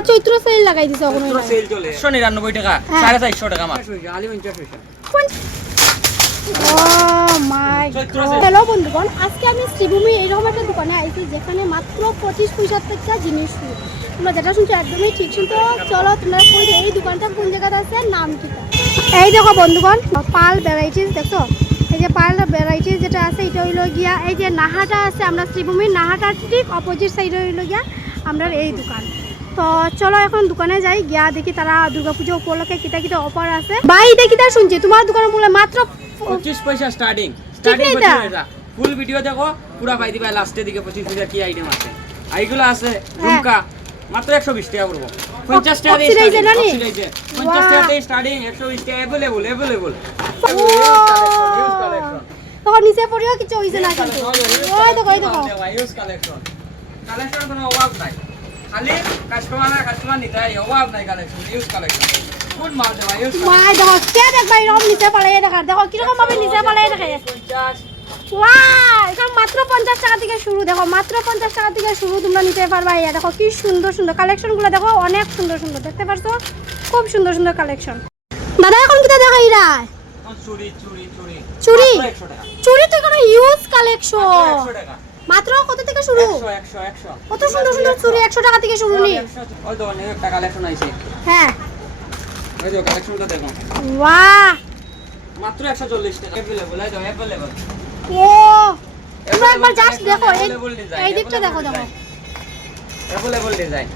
তার চৈত্র সেল লাগাই দিছে ওখানে পুরো সেল চলে। একশো নিরানব্বই টাকা হ্যাঁ। সাড়ে চারশো টাকা মাত্র আলি পঞ্চাশ পয়সা ও মাই চৈত্র গড sale। হ্যালো বন্ধুগণ আজকে আমি শ্রীভূমি এইরকম একটা দোকানে আইছি যেখানে মাত্র পঁচিশ পয়সার থেকে জিনিস তোমরা যেটা শুনছো একদমই ঠিক শুনতো চলো তোমরা কই এই দোকানটা কোন জায়গাতে আছে নাম কি? এই দেখো বন্ধুগণ পাল ভ্যারাইটিস দেখছ? এই যে পাল ভ্যারাইটিস যেটা আছে এটা হইল গিয়া এই যে নাহাটা আছে আমরা শ্রীভূমির নাহাটার ঠিক অপোজিট সাইডে হইল গিয়া আমরা এই দোকান। তো চলো এখন দোকানে যাই গিয়া দেখি তারা দুর্গাপুজো উপলক্ষে কিতা কিতা অফার আছে। ভাই এটা কিতা শুনছি তোমার দোকানের মূল্য মাত্র পঁচিশ পয়সা স্টার্টিং স্টার্টিং? পয়সা। ফুল ভিডিও দেখো পুরা পাই দিবা লাস্টের দিকে পঁচিশ পয়সা কি আইটেম আছে। এইগুলো আছে ঝুমকা মাত্র একশো বিশ টাকা করব পঞ্চাশ টাকা দিয়ে না নি? টাকা দিয়ে স্টার্টিং একশো বিশ টাকা অ্যাভেলেবল অ্যাভেলেবল তখন নিচে পড়িও কিছু হইছে না কিন্তু। ওই দেখো ওই দেখো। ইউজ কালেকশন কালেকশন কোনো অভাব নাই। খালি কাস্টমার কাস্টমার নিতে অভাব নাই কালেকশন ইউজ কালেকশন গুড মাল দেওয়া ইউজ মাই দেখো কে দেখবা এরকম নিচে পালাই দেখা? দেখো কীরকম ভাবে নিচে পালাই দেখে? পঞ্চাশ ওয়াও মাত্র পঞ্চাশ টাকা থেকে শুরু। দেখো মাত্র পঞ্চাশ টাকা থেকে শুরু তোমরা নিতে পারবা ইয়া দেখো কি সুন্দর সুন্দর কালেকশনগুলো দেখো অনেক সুন্দর সুন্দর। দেখতে পারছ? খুব সুন্দর সুন্দর কালেকশন দাদা এখন কিটা দেখা ইরা চুরি চুরি চুরি। চুরি? মাত্র চুরি তো এখানে ইউজ কালেকশন টাকা। মাত্র কত থেকে শুরু? কত সুন্দর সুন্দর চুরি একশো টাকা থেকে শুরু নি। হ্যাঁ। বাহ! মাত্র একশো চল্লিশ টাকা। ও! তোমরা একবার দেখো এই- দিকটা দেখো দেখো। অ্যাভেলেবল ডিজাইন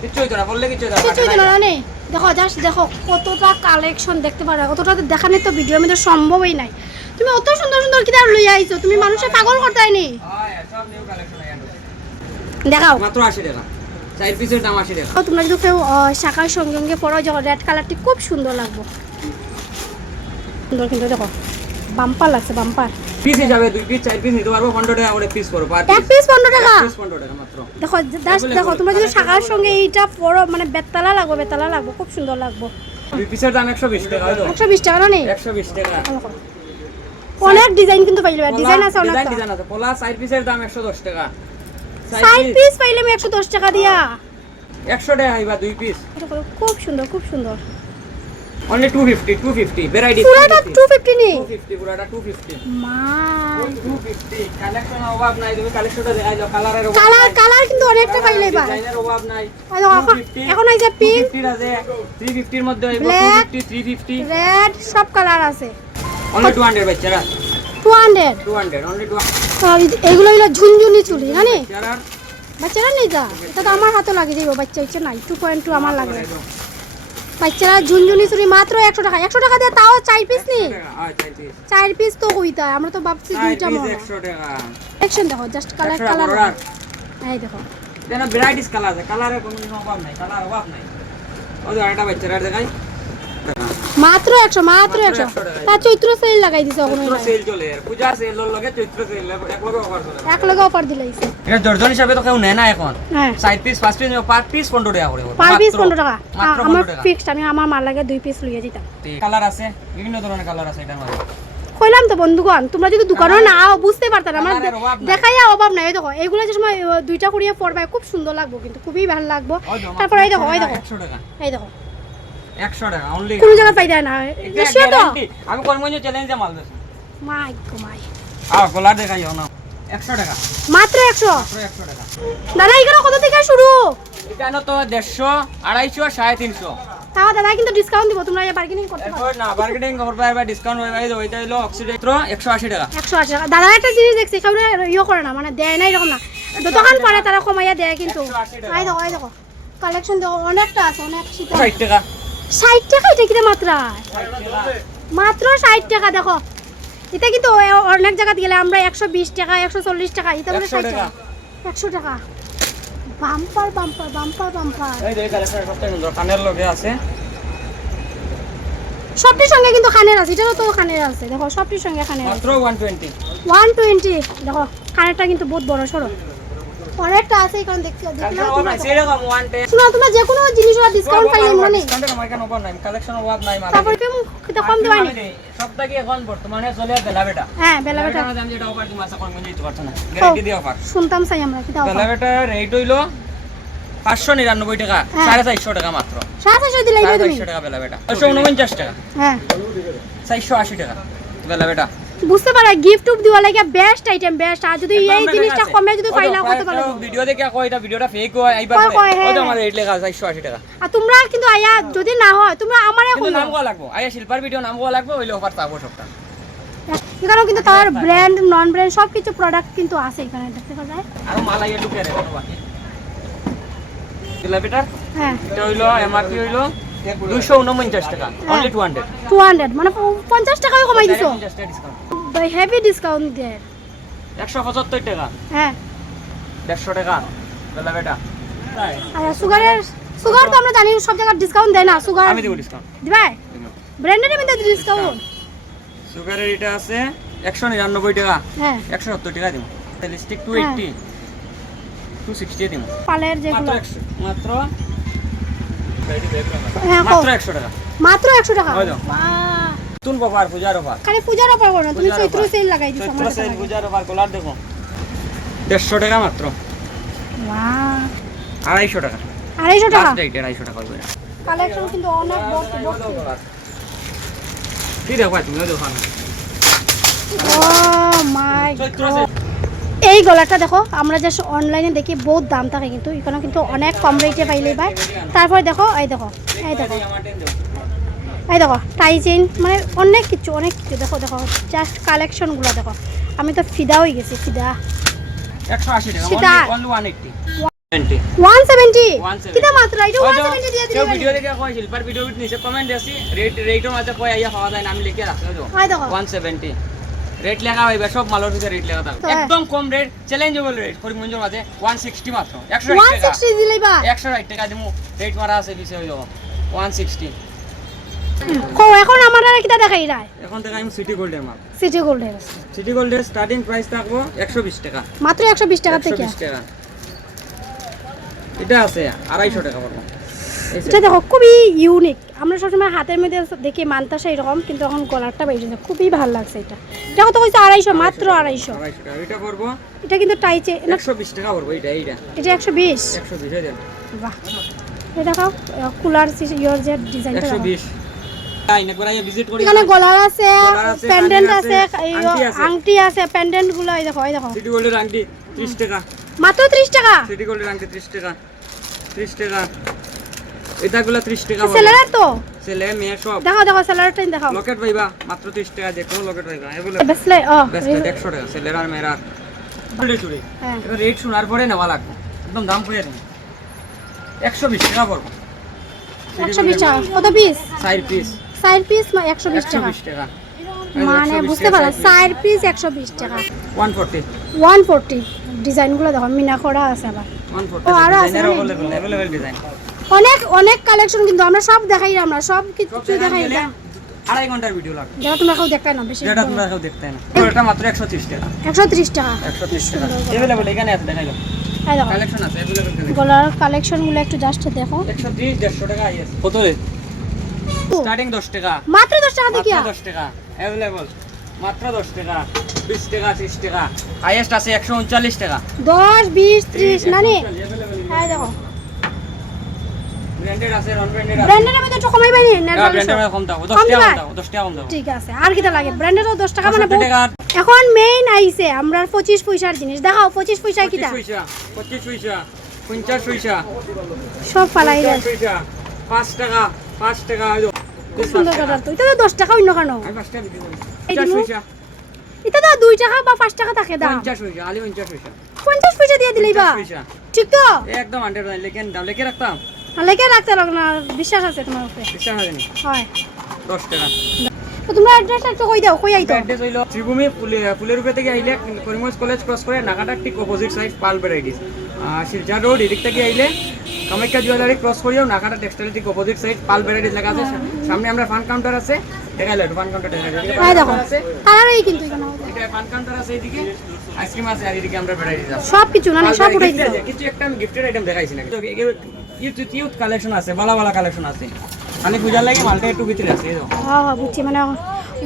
কিচ্ছুই তো না বললে কিচ্ছুই তো কিছুই তো না নেই। দেখো জাস্ট দেখো কতটা কালেকশন দেখতে পারো। অতটা তো দেখানোর তো ভিডিওর মধ্যে সম্ভবই নাই। তুমি অত সুন্দর সুন্দর কিতা লই আইছো তুমি মানুষের পাগল করতে নি। হয়, সব নিউ কালেকশন দেখাও। মাত্র আশি টাকা। চার পিসের দাম আশি টাকা। তোমরা যদি কেউ শাখার সঙ্গে সঙ্গে পরো যখন রেড কালারটি খুব সুন্দর লাগবে। সুন্দর কিন্তু দেখো বাম্পার লাগছে বাম্পার। পিস হিসাবে দুই পিস চার পিস নিতে পারব পনেরো টাকা করে পিস করব পার এক পিস পনেরো টাকা? পিস পনেরো টাকা মাত্র। দেখো জাস্ট দেখো তোমরা যদি শাখার সঙ্গে এইটা পরো মানে বেতালা লাগবে বেতালা লাগবে খুব সুন্দর লাগবে। দুই পিসের দাম একশো বিশ টাকা হয়তো। একশো বিশ টাকা না নেই একশো বিশ টাকা। অনেক ডিজাইন কিন্তু পাইলে ডিজাইন আছে অনেক ডিজাইন আছে পোলা চার পিসের দাম একশো দশ টাকা। সাইড পিস পাইলে আমি একশো দশ টাকা দিয়া। একশো টাকা হইবা দুই পিস খুব সুন্দর খুব সুন্দর। Only two fifty two fifty variety পুরাটা টু ফিফটি নি? টু ফিফটি পুরাটা টু ফিফটি মা। টু ফিফটি কালেকশন অভাব নাই তুমি কালেকশনটা দেখাই দাও কালারের অভাব কালার কালার কিন্তু অনেকটা পাইলে এবার। ডিজাইনের অভাব নাই। এখন- 250 এখন এই যে পিঙ্ক 250 আছে 350 এর মধ্যে Black, 250 350 রেড সব কালার আছে। অনলি 200 বাচ্চারা টু হান্ড্রেড 200 অনলি 200 এগুলো হইল ঝুনঝুনি চুলি জানি বাচ্চারা নেই যা? এটা তো আমার হাতে বাচ্চা হচ্ছে নাই। টু পয়েন্ট টু আমার লাগে। বাচ্চারা ঝুনঝুনি চুরি মাত্র একশো টাকা। একশো টাকা দিয়ে তাও চার পিস নি? হ্যাঁ চার পিস তো কইতা আমরা তো ভাবছি দুইটা মনে 100 টাকা। দেখো জাস্ট কালার কালার এই দেখো। দেনা ভ্যারাইটিস কালার আছে কালারের কোনো অভাব নাই কালার অভাব নাই। ওই যে বাচ্চারা দেখাই। মাত্র একশো মাত্র মাত্র একশো। 100 টাকা। তার চৈত্র সেল লাগাই দিছে ওখানে চৈত্র সেল চলে আর পূজা সেল লগে চৈত্র সেল এক লগে অফার চলে। এক লগে অফার দিলাইছে এটা দর্জন হিসাবে তো কেউ নেয় না এখন। সাইড পিস পাঁচ পিস পার পিস পনেরো টাকা করে পার পিস মাত্র- পনেরো টাকা। আমার ফিক্সড আমি আমার মার লাগে দুই পিস লইয়া দিতাম কালার আছে বিভিন্ন ধরনের কালার আছে এটার মধ্যে কইলাম তো বন্ধুগণ তোমরা যদি দোকানও না আও বুঝতে পারতাম আমরা কালারের অভাব নাই। দেখাইয়া অভাব নাই। দেখো এগুলো যে সময় দুইটা করিয়ে পড়বাই খুব সুন্দর লাগবো কিন্তু খুবই ভালো লাগবো। তারপর এই দেখো এই দেখো। এই দেখো। একশো টাকা অনলি কোনো জায়গায় পাই দেয় না। শিওর তো। আমি কর্মঞ্জ চ্যালেঞ্জে মাল দেবো মাই গো মাই। আহ গোলার দেখাই না একশো টাকা। মাত্র একশো? মাত্র একশো টাকা। দাদা এখানে কত থেকে শুরু? এখানে তো দেড়শো আড়াইশো সাড়ে তিনশো। তাও দাদা কিন্তু ডিসকাউন্ট দিব তোমরা বার্গেনিং করতে পারো। না মার্কেটিং করবে বা ডিসকাউন্ট এই ওইটা হলো টাকা। টাকা। দাদা একটা জিনিস দেখছি এখানে ইয়ে করে না মানে দেয় না এরকম না। যতক্ষণ পারে তারা কমাইয়া দেয় কিন্তু। 180 টাকা। দেখো এই দেখো। কালেকশন দেখো অনেকটা আছে অনেক টাকা। ষাট টাকা এটা কিনা মাত্রা? মাত্র ষাট টাকা দেখো। এটা কিন্তু অনেক জায়গাতে গেলে আমরা একশো বিশ টাকা একশো চল্লিশ টাকা এটা 100 ষাট টাকা। একশো টাকা। Bumper bumper bumper bumper. কানের লগে আছে। সবটির সঙ্গে কিন্তু খানের আছে এটারও তো খানের আছে। দেখো সবটির সঙ্গে খানের মাত্র ওয়ান টোয়েন্টি ওয়ান টোয়েন্টি দেখো খানেরটা কিন্তু বহুত বড় সড়ো অনেকটা আছে এখানে দেখতে দেখলাম সেরকম ওয়ান টে শোনো তোমরা যে কোনো জিনিস ডিসকাউন্ট পাইলে মনে ডিসকাউন্টের আমার কেন অভাব নাই কালেকশন অভাব নাই মাল তারপর কেমন কম দেওয়া নি সবটাকে এখন বর্তমানে চলে বেলা বেটা হ্যাঁ বেলা বেটা। আমি যেটা অফার দিই মাসা কর্মঞ্জ দিতে পারছ না। গ্যারান্টি দিয়ে অফার শুনতাম চাই আমরা কি দাও বেলা বেটা রেট হইল পাঁচশো নিরানব্বই টাকা হ্যাঁ। সাড়ে চারশো টাকা মাত্র। সাড়ে চারশো দিলাই সাড়ে তুমি চারশো টাকা বেলা বেটা। টাকা। হ্যাঁ। চারশো আশি টাকা বেলা বেটা। বুঝতে পারা গিফট টুপ দিওয়া লাগে বেস্ট আইটেম বেস্ট আর যদি এই জিনিসটা কমে যদি পাইলা কত ভালো লাগবে। ভিডিও দেখে কয় এটা ভিডিওটা ফেক হয় এইবার কয়, কয়, হ্যাঁ, ওই তো হ্যাঁ। রেট লেখা আছে চারশো আশি টাকা। আর তোমরা কিন্তু আয়া যদি না হয় তোমরা আমারে শুনো নাম কোয়া লাগবো। আয়া শিল্পার ভিডিও নাম কোয়া লাগবে ওইলে অফার পাবো সবটা। এখানেও কিন্তু তার ব্র্যান্ড নন ব্র্যান্ড সব কিছু প্রোডাক্ট কিন্তু আছে এখানে দেখতে পাওয়া যায়। আর মালাই ঢুকে রে বাকি। কিলোমিটার হ্যাঁ। এটা হইল এমআরপি হইল দুইশো উনপঞ্চাশ টাকা only two hundred two hundred মানে পঞ্চাশ টাকাও কমাই দিছো। ডিসকাউন্ট হেভি ডিসকাউন্ট দেয়। একশো পঁচাত্তর টাকা। হ্যাঁ। দেড়শো টাকা। বেলা বেটা। আর সুগারের সুগার তো আমরা জানি সব জায়গায় ডিসকাউন্ট দেয় না। সুগার আমি দেবো ডিসকাউন্ট দিবাই? ব্র্যান্ডের মধ্যে ডিসকাউন্ট সুগারের এটা আছে একশো নিরানব্বই টাকা। হ্যাঁ। একশো সত্তর টাকা দিব। লিপস্টিক টু হ্যাঁ। এইটটি টু সিক্সটি দিব। পালের মাত্র যেগুলো একশো। মাত্র? হ্যাঁ মাত্র কও। একশো টাকা। মাত্র একশো টাকা। ওই তো। বাহ। নতুন অফার পূজার অফার খালি পূজার অফার করো তুমি চৈত্র সেল লাগাই দিছো চৈত্র সেল পূজার অফার কলার দেখো। দেড়শো টাকা মাত্র বাহ। আড়াইশো টাকা। আড়াইশো টাকা? লাস্ট এইট আড়াইশো টাকা করে কালেকশন কিন্তু অনেক ভর্তি ভর্তি কি দেখো তুমি দেখো না। Oh my god. এই গলাটা দেখো আমরা যে অনলাইনে দেখি বহুত দাম থাকে কিন্তু এখানে কিন্তু অনেক কম রেটে পাইলে পাই তারপর দেখো এই দেখো এই দেখো। এই দেখো টাই চেইন মানে অনেক কিছু অনেক কিছু। দেখো দেখো জাস্ট কালেকশনগুলো দেখো। আমি তো ফিদা হয়ে গেছি ফিদা। একশো আশি টাকা সেটা- only one eighty twenty one seventy 170 কিটা মাত্র? এটা ওয়ান সেভেন্টি দিয়ে কেউ ভিডিও দেখে কয় শিল্পার ভিডিও নিচে কমেন্ট দিয়েছি রেট রেটের মাঝে কয় আইয়া পাওয়া যায় না আমি লিখে রাখছি তো দেখো। ওয়ান সেভেন্টি রেট লেখা হইবে সব মালের ভিতরে রেট লেখা থাকবে। হ্যাঁ। একদম কম রেট চ্যালেঞ্জেবল রেট করিমগঞ্জের মাঝে ওয়ান সিক্সটি মাত্র। একশো ওয়ান টাকা। সিক্সটি দিলেই বা। একশো ষাট টাকা দিমু রেট মারা আছে যাব ওয়ান সিক্সটি কো এখন আমার আর কিটা দেখাই রায় এখন থেকে আমি সিটি গোল্ডের মাল সিটি গোল্ডের সিটি গোল্ডের স্টার্টিং প্রাইস থাকব একশো বিশ টাকা। মাত্র একশো বিশ টাকা থেকে। বিশ টাকা। এটা আছে আড়াইশো টাকা পড়ব। এটা দেখো খুবই ইউনিক আমরা সবসময় হাতের মধ্যে দেখি মানতাসা এরকম কিন্তু এখন গলারটা বেরিয়েছে খুবই ভালো লাগছে এটা। এটা কত কইছে আড়াইশো মাত্র আড়াইশো। এটা পড়ব এটা কিন্তু টাইচে একশো বিশ টাকা পড়ব এইটা এইটা। এটা একশো বিশ? একশো বিশ হয়ে বাহ। এটা দেখাও কুলার ইয়োর যে ডিজাইনটা একশো। বিশ। এখানে গলার আছে প্যান্ডেন্ট আছে আছে, আংটি আছে। প্যান্ডেন্টগুলো এই দেখো এই দেখো। সিটি গোল্ডের আংটি ত্রিশ টাকা। মাত্র ত্রিশ টাকা? সিটি গোল্ডের আংটি ত্রিশ টাকা। ত্রিশ টাকা। এটাগুলো ত্রিশ টাকা সেলার তো? ছেলে মেয়ে সব। দেখো দেখো সেলারটা দেখাও লকেট পাইবা মাত্র ত্রিশ টাকা যে লকেট পাইবা। এগুলো বেসলে ও বেস্ট একশো টাকা ছেলের আর মেয়ের আর। চুড়ি। এটা রেট শোনার পরে নেওয়া লাগবে। একদম দাম দেবো। একশো বিশ টাকা পড়ব। একশো বিশ টাকা। কত পিস? চার পিস সাইড পিস একশো বিশ টাকা। মানে বুঝতে পারো সাইড পিস একশো বিশ টাকা। ওয়ান ফোরটি ওয়ান ফোরটি ডিজাইনগুলো দেখো মিনা করা আছে আবার। ও, আরও আছে অনেক অনেক কালেকশন কিন্তু আমরা সব দেখাই আমরা সব কিছু দেখাই গেলে আড়াই ঘণ্টার ভিডিও লাগবে। যেটা তোমরা কেউ দেখাই না বেশি যেটা তোমরা কেউ দেখতে না। এটা মাত্র একশো ত্রিশ টাকা। একশো ত্রিশ টাকা। একশো ত্রিশ টাকা। অ্যাভেলেবল এখানে আছে দেখাইলো এই দেখো। কালেকশন আছে অ্যাভেলেবল গলার কালেকশনগুলো একটু জাস্ট দেখো। একশো ত্রিশ দেড়শো টাকা আই আছে কত রে? স্টার্টিং দশ টাকা। মাত্র দশ টাকা দেখিয়া। মাত্র দশ টাকা। অ্যাভেলেবল মাত্র দশ টাকা। বিশ টাকা ত্রিশ টাকা। হাইয়েস্ট আছে একশো উনচল্লিশ টাকা। দশ বিশ ত্রিশ নানি এই দেখো। ব্র্যান্ডেড আছে নন ব্র্যান্ডেড আছে। ব্র্যান্ডের মধ্যে একটু কমাই পাইনি। ব্র্যান্ডের কম দাও। দশ কম টাকা কম দাও দশ টাকা কম দাও। ঠিক আছে আর কিটা লাগে? ব্র্যান্ডেরও দশ টাকা মানে এখন মেইন আইছে আমরা পঁচিশ পয়সার জিনিস। দেখাও পঁচিশ পয়সা পঁচিশ কিটা পয়সা পঁচিশ পয়সা পঞ্চাশ পয়সা। সব ফালাই দেয় পাঁচ টাকা পাঁচ টাকা ওই দেখো। খুব সুন্দর কালার তো। এটা তো দশ টাকা অন্য কেন এটা তো দুই টাকা বা পাঁচ টাকা থাকে দাম। পঞ্চাশ পয়সা আলি পঞ্চাশ পয়সা। পঞ্চাশ পয়সা দিয়ে দিলেই বা। ঠিক তো? একদম হান্ড্রেড লেখে দাম। লেখে রাখতাম? লেখে রাখতে লাগবে না। বিশ্বাস আছে তোমার উপরে। বিশ্বাস হয়নি হয়। দশ টাকা। তো তোমরা অ্যাড্রেসটা একটু কই দাও কই আইতো? অ্যাড্রেস হইল ত্রিভূমি ফুলে- ফুলের উপরে থেকে আইলে করিমগঞ্জ কলেজ ক্রস করে নাকাটার ঠিক opposite side Pal varieties Silchar road এদিক থেকে আইলে কামাখ্যা জুয়েলারি ক্রস করিও নাকাটা টেক্সটাইল ঠিক অপোজিট সাইড পাল ভ্যারাইটিস লেখা আছে সামনে আমরা ফান কাউন্টার আছে দেখাইলো ফান কাউন্টার হ্যাঁ দেখো আছে। কালারই কিন্তু এখানে এটা ফান কাউন্টার আছে এদিকে আইসক্রিম আছে আর এদিকে আমরা ভ্যারাইটিস আছে। সব কিছু না সব উঠাই দিও কিছু একটা আমি গিফটের আইটেম দেখাইছি না ইউথ ইউথ কালেকশন আছে বালা বালা কালেকশন আছে। খালি পূজার লাগে মালটা একটু ভিতরে আছে এই। হ্যাঁ হ্যাঁ বুঝছি মানে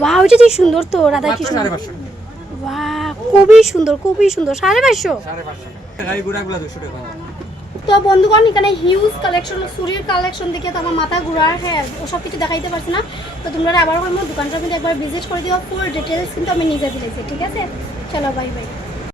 ওয়াও এটা কি সুন্দর তো রাধা সাড়ে পাঁচশো বাহ খুবই সুন্দর খুবই সুন্দর সাড়ে পাঁচশো। সাড়ে পাঁচশো টাকা। এই গুড়াগুলো দুশো টাকা। তো বন্ধুগণ, এখানে হিউজ কালেকশন চুরির কালেকশন দেখে তো আমার মাথা ঘুরার হ্যাঁ ওসব কিছু দেখাইতে পারছি না। তো তোমরা আবার আমার দোকানটা কিন্তু একবার ভিজিট করে দিও ফুল ডিটেলস কিন্তু আমি নিজে দিয়েছি, ঠিক আছে? চলো বাই বাই